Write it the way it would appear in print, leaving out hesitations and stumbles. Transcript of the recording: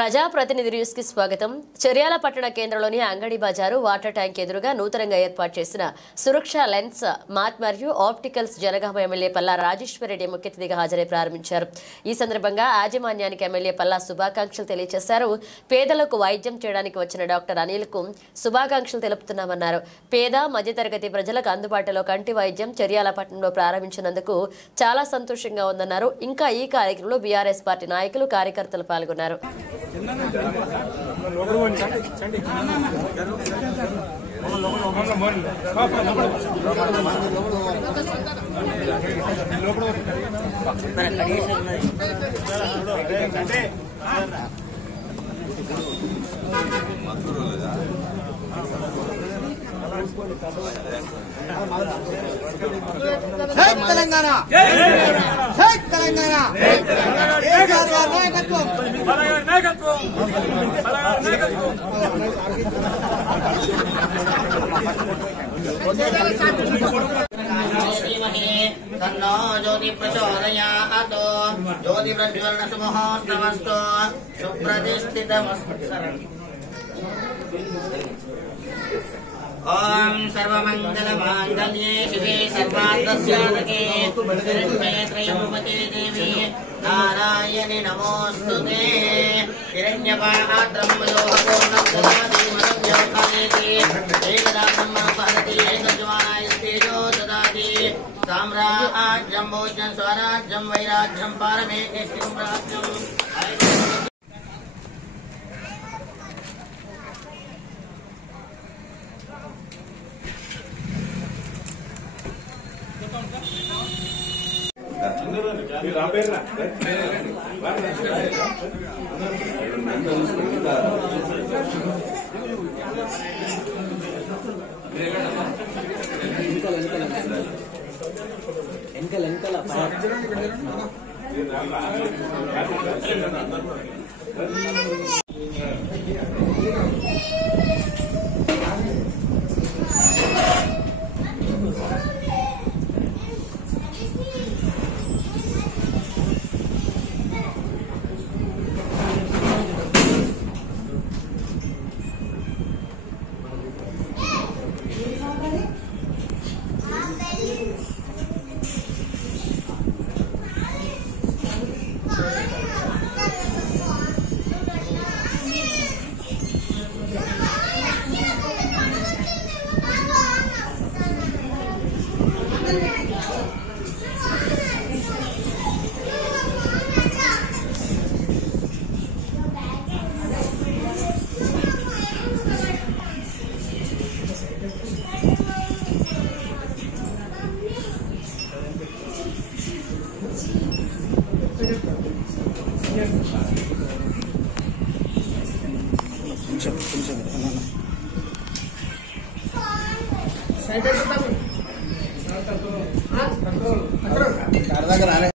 ప్రజాప్రతినిధి న్యూస్ కి స్వాగతం. చర్యాల పట్టణ కేంద్రంలోని అంగడి బజారు వాటర్ ట్యాంక్ ఎదురుగా నూతనంగా ఏర్పాటు చేసిన సురక్ష లెన్స్ మార్ట్ మరియు ఆప్టికల్స్ జనగామ ఎమ్మెల్యే పల్లా రాజేశ్వరరెడ్డి ముఖ్య అతిథిగా హాజరై ప్రారంభించారు. ఈ సందర్భంగా యాజమాన్యానికి ఎమ్మెల్యే పల్లా శుభాకాంక్షలు తెలియజేశారు. పేదలకు వైద్యం చేయడానికి వచ్చిన డాక్టర్ అనిల్ కు శుభాకాంక్షలు తెలుపుతున్నామన్నారు. పేద మధ్యతరగతి ప్రజలకు అందుబాటులో కంటి వైద్యం చర్యాల పట్టణంలో ప్రారంభించినందుకు చాలా సంతోషంగా ఉందన్నారు. ఇంకా ఈ కార్యక్రమంలో బీఆర్ఎస్ పార్టీ నాయకులు కార్యకర్తలు పాల్గొన్నారు. తెలంగాణ తెలంగాణ तन्नो ज्योति प्रचोदयात् ज्योति प्रज्वलन सुमुहूर्तमस्तु सुप्रतिष्ठितमस्तु ओम सर्वमंगलमांगल्ये शिवे सर्वार्थसाधके शरण्ये त्र्यंबके देवी नारायणि नमोस्तुते हिरण्यपात्रं लोहपूर्णं ददाति मनोव्यवसायेति एकदा ब्रह्म भारती एकज्वानाय तेजो ददाति साम्राज्यं भोज्यं स्वराज्यं वैराज्यं पारमेष्ठिं राज्यं కొంచెం